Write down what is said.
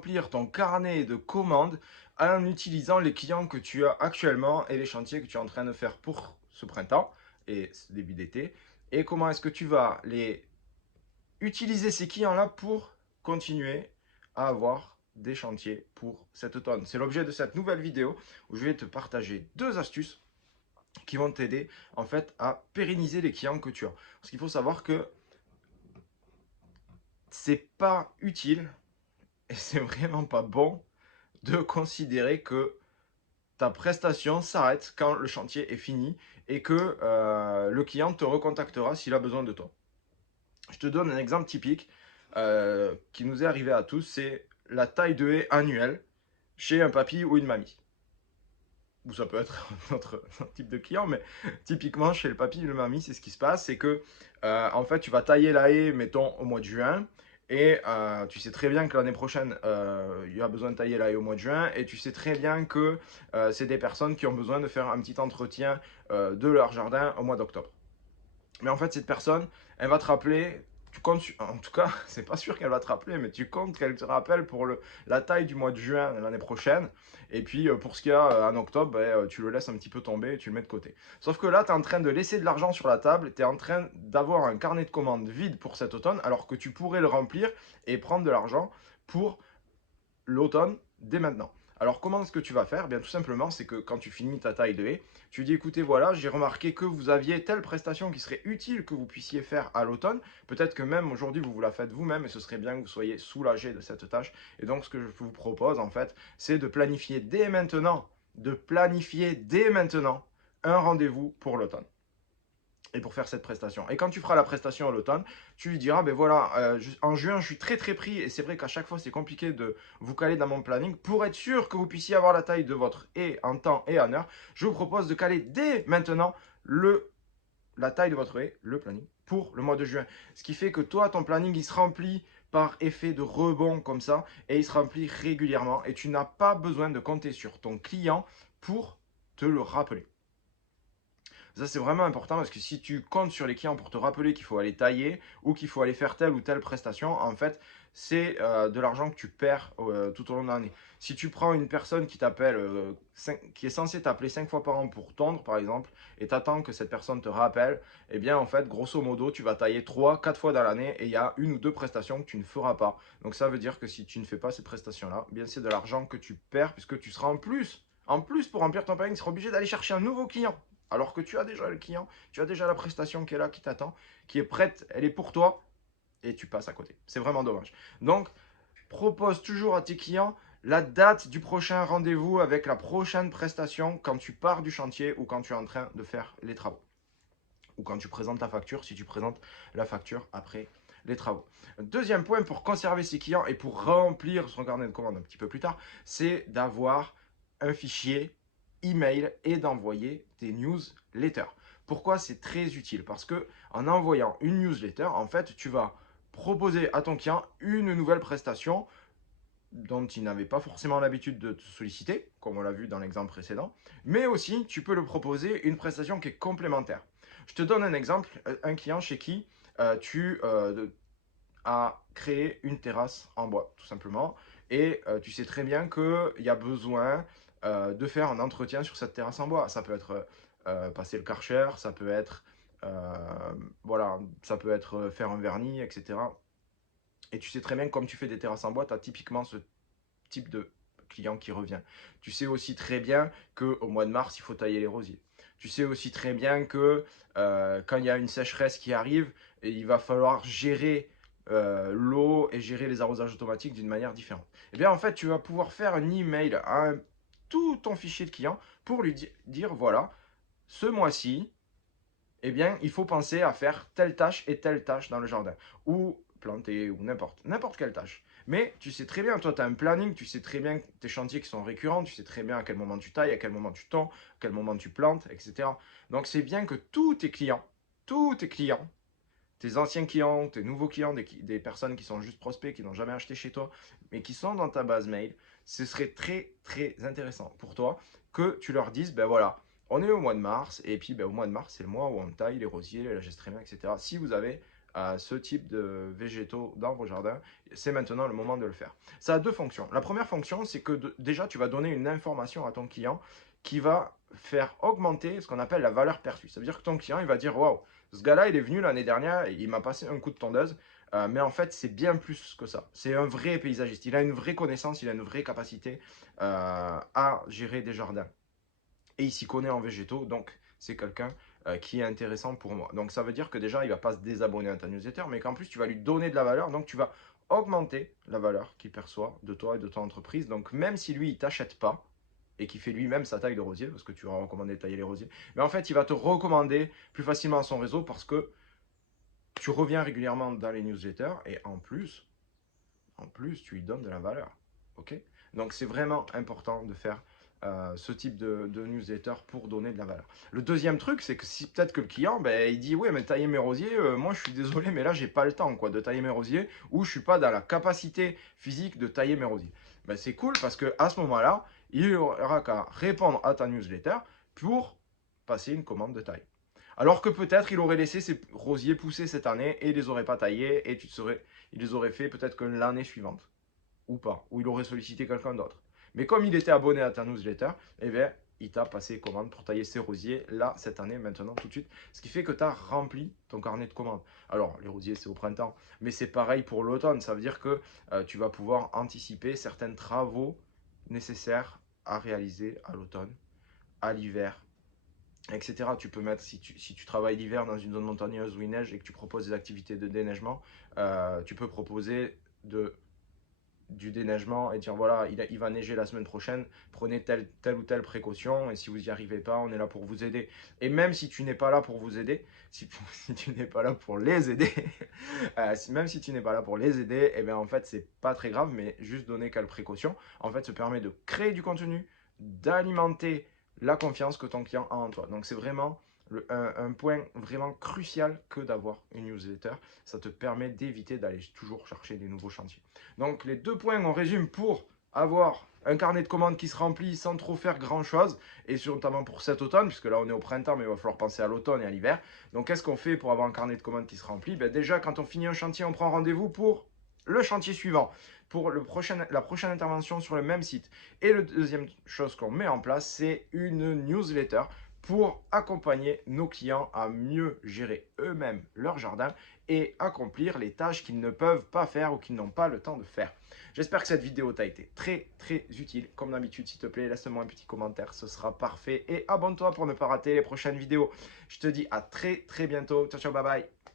remplir ton carnet de commandes en utilisant les clients que tu as actuellement et les chantiers que tu es en train de faire pour ce printemps et ce début d'été. Et comment est-ce que tu vas les utiliser ces clients-là pour continuer à avoir des chantiers pour cet automne. C'est l'objet de cette nouvelle vidéo où je vais te partager deux astuces qui vont t'aider en fait à pérenniser les clients que tu as. Parce qu'il faut savoir que c'est pas utile et c'est vraiment pas bon de considérer que ta prestation s'arrête quand le chantier est fini et que le client te recontactera s'il a besoin de toi. Je te donne un exemple typique qui nous est arrivé à tous, c'est la taille de haie annuelle chez un papy ou une mamie. Ou ça peut être un autre type de client, mais typiquement chez le papy et le mamie, c'est ce qui se passe, c'est que en fait tu vas tailler la haie, mettons au mois de juin, et tu sais très bien que l'année prochaine, il y a besoin de tailler la haie au mois de juin, et tu sais très bien que c'est des personnes qui ont besoin de faire un petit entretien de leur jardin au mois d'octobre. Mais en fait, cette personne, elle va te rappeler, tu comptes, en tout cas, c'est pas sûr qu'elle va te rappeler, mais tu comptes qu'elle te rappelle pour la taille du mois de juin l'année prochaine. Et puis, pour ce qu'il y a en octobre, ben, tu le laisses un petit peu tomber et tu le mets de côté. Sauf que là, tu es en train de laisser de l'argent sur la table, tu es en train d'avoir un carnet de commandes vide pour cet automne, alors que tu pourrais le remplir et prendre de l'argent pour l'automne dès maintenant. Alors comment est-ce que tu vas faire? Bien tout simplement, c'est que quand tu finis ta taille de haie, tu dis écoutez voilà, j'ai remarqué que vous aviez telle prestation qui serait utile que vous puissiez faire à l'automne. Peut-être que même aujourd'hui vous la faites vous-même et ce serait bien que vous soyez soulagé de cette tâche. Et donc ce que je vous propose en fait, c'est de planifier dès maintenant un rendez-vous pour l'automne et pour faire cette prestation. Et quand tu feras la prestation à l'automne, tu lui diras, ben voilà, en juin, je suis très très pris et c'est vrai qu'à chaque fois, c'est compliqué de vous caler dans mon planning. Pour être sûr que vous puissiez avoir la taille de votre haie en temps et en heure, je vous propose de caler dès maintenant la taille de votre haie, le planning, pour le mois de juin. Ce qui fait que toi, ton planning, il se remplit par effet de rebond comme ça et il se remplit régulièrement et tu n'as pas besoin de compter sur ton client pour te le rappeler. Ça, c'est vraiment important parce que si tu comptes sur les clients pour te rappeler qu'il faut aller tailler ou qu'il faut aller faire telle ou telle prestation, en fait, c'est de l'argent que tu perds tout au long de l'année. Si tu prends une personne qui t'appelle, qui est censée t'appeler 5 fois par an pour tondre, par exemple, et t'attends que cette personne te rappelle, eh bien, en fait, grosso modo, tu vas tailler 3, 4 fois dans l'année et il y a une ou deux prestations que tu ne feras pas. Donc, ça veut dire que si tu ne fais pas ces prestations-là, eh bien, c'est de l'argent que tu perds puisque tu seras en plus pour remplir ton planning, tu seras obligé d'aller chercher un nouveau client. Alors que tu as déjà le client, tu as déjà la prestation qui est là, qui t'attend, qui est prête, elle est pour toi, et tu passes à côté. C'est vraiment dommage. Donc, propose toujours à tes clients la date du prochain rendez-vous avec la prochaine prestation quand tu pars du chantier ou quand tu es en train de faire les travaux. Ou quand tu présentes ta facture, si tu présentes la facture après les travaux. Deuxième point pour conserver ses clients et pour remplir son carnet de commandes un petit peu plus tard, c'est d'avoir un fichier email et d'envoyer des newsletters. Pourquoi c'est très utile? Parce que en envoyant une newsletter, en fait, tu vas proposer à ton client une nouvelle prestation dont il n'avait pas forcément l'habitude de te solliciter, comme on l'a vu dans l'exemple précédent, mais aussi tu peux le proposer une prestation qui est complémentaire. Je te donne un exemple, un client chez qui tu as créé une terrasse en bois, tout simplement, et tu sais très bien qu'il y a besoin de faire un entretien sur cette terrasse en bois. Ça peut être passer le karcher, ça peut être voilà, ça peut être faire un vernis, etc. Et tu sais très bien que comme tu fais des terrasses en bois, tu as typiquement ce type de client qui revient. Tu sais aussi très bien qu'au mois de mars, il faut tailler les rosiers. Tu sais aussi très bien que quand il y a une sécheresse qui arrive, il va falloir gérer l'eau et gérer les arrosages automatiques d'une manière différente. Et bien en fait, tu vas pouvoir faire un email à tout ton fichier de client pour lui dire voilà, ce mois-ci, eh bien, il faut penser à faire telle tâche et telle tâche dans le jardin. Ou planter, ou n'importe quelle tâche. Mais tu sais très bien, toi, tu as un planning, tu sais très bien tes chantiers qui sont récurrents, tu sais très bien à quel moment tu tailles, à quel moment tu tends, à quel moment tu plantes, etc. Donc, c'est bien que tous tes clients, tes anciens clients, tes nouveaux clients, des personnes qui sont juste prospects, qui n'ont jamais acheté chez toi, mais qui sont dans ta base mail, ce serait très très intéressant pour toi que tu leur dises, ben voilà, on est au mois de mars, et puis ben, au mois de mars, c'est le mois où on taille les rosiers, la gestremia, etc. Si vous avez ce type de végétaux dans vos jardins, c'est maintenant le moment de le faire. Ça a deux fonctions. La première fonction, c'est que déjà, tu vas donner une information à ton client qui va faire augmenter ce qu'on appelle la valeur perçue. Ça veut dire que ton client, il va dire, waouh, ce gars-là, il est venu l'année dernière, il m'a passé un coup de tondeuse, mais en fait, c'est bien plus que ça. C'est un vrai paysagiste. Il a une vraie connaissance, il a une vraie capacité à gérer des jardins. Et il s'y connaît en végétaux, donc c'est quelqu'un qui est intéressant pour moi. Donc ça veut dire que déjà, il ne va pas se désabonner à ta newsletter, mais qu'en plus, tu vas lui donner de la valeur, donc tu vas augmenter la valeur qu'il perçoit de toi et de ton entreprise. Donc même si lui, il ne t'achète pas, et qui fait lui-même sa taille de rosier, parce que tu vas recommander de tailler les rosiers, mais en fait, il va te recommander plus facilement à son réseau parce que tu reviens régulièrement dans les newsletters et en plus, tu lui donnes de la valeur. Ok. Donc, c'est vraiment important de faire ce type de newsletter pour donner de la valeur. Le deuxième truc, c'est que si peut-être que le client, ben, il dit, oui, mais tailler mes rosiers, moi, je suis désolé, mais là, j'ai pas le temps quoi, de tailler mes rosiers ou je suis pas dans la capacité physique de tailler mes rosiers. Ben, c'est cool parce que à ce moment-là, il aura qu'à répondre à ta newsletter pour passer une commande de taille. Alors que peut-être il aurait laissé ses rosiers pousser cette année et il les aurait pas taillés et il les aurait fait peut-être que l'année suivante. Ou pas. Ou il aurait sollicité quelqu'un d'autre. Mais comme il était abonné à ta newsletter, eh bien, il t'a passé commande pour tailler ses rosiers là, cette année, maintenant, tout de suite. Ce qui fait que tu as rempli ton carnet de commandes. Alors, les rosiers, c'est au printemps. Mais c'est pareil pour l'automne. Ça veut dire que tu vas pouvoir anticiper certains travaux nécessaires à réaliser à l'automne, à l'hiver, etc. Tu peux mettre, si tu travailles l'hiver dans une zone montagneuse où il neige et que tu proposes des activités de déneigement, tu peux proposer du déneigement et dire voilà, il va neiger la semaine prochaine, prenez telle ou telle précaution et si vous n'y arrivez pas, on est là pour vous aider. Et même si tu n'es pas là pour vous aider, si tu n'es pas là pour les aider, même si tu n'es pas là pour les aider, et bien en fait c'est pas très grave, mais juste donner quelques précautions, en fait, ça permet de créer du contenu, d'alimenter la confiance que ton client a en toi. Donc c'est vraiment un point vraiment crucial que d'avoir une newsletter. Ça te permet d'éviter d'aller toujours chercher des nouveaux chantiers. Donc les deux points, on résume pour avoir un carnet de commandes qui se remplit sans trop faire grand chose, et notamment pour cet automne, puisque là on est au printemps, mais il va falloir penser à l'automne et à l'hiver. Donc qu'est-ce qu'on fait pour avoir un carnet de commandes qui se remplit? Ben, déjà, quand on finit un chantier, on prend rendez-vous pour le chantier suivant, pour la prochaine intervention sur le même site. Et la deuxième chose qu'on met en place, c'est une newsletter pour accompagner nos clients à mieux gérer eux-mêmes leur jardin et accomplir les tâches qu'ils ne peuvent pas faire ou qu'ils n'ont pas le temps de faire. J'espère que cette vidéo t'a été très utile. Comme d'habitude, s'il te plaît, laisse-moi un petit commentaire, ce sera parfait. Et abonne-toi pour ne pas rater les prochaines vidéos. Je te dis à très bientôt. Ciao, ciao, bye bye.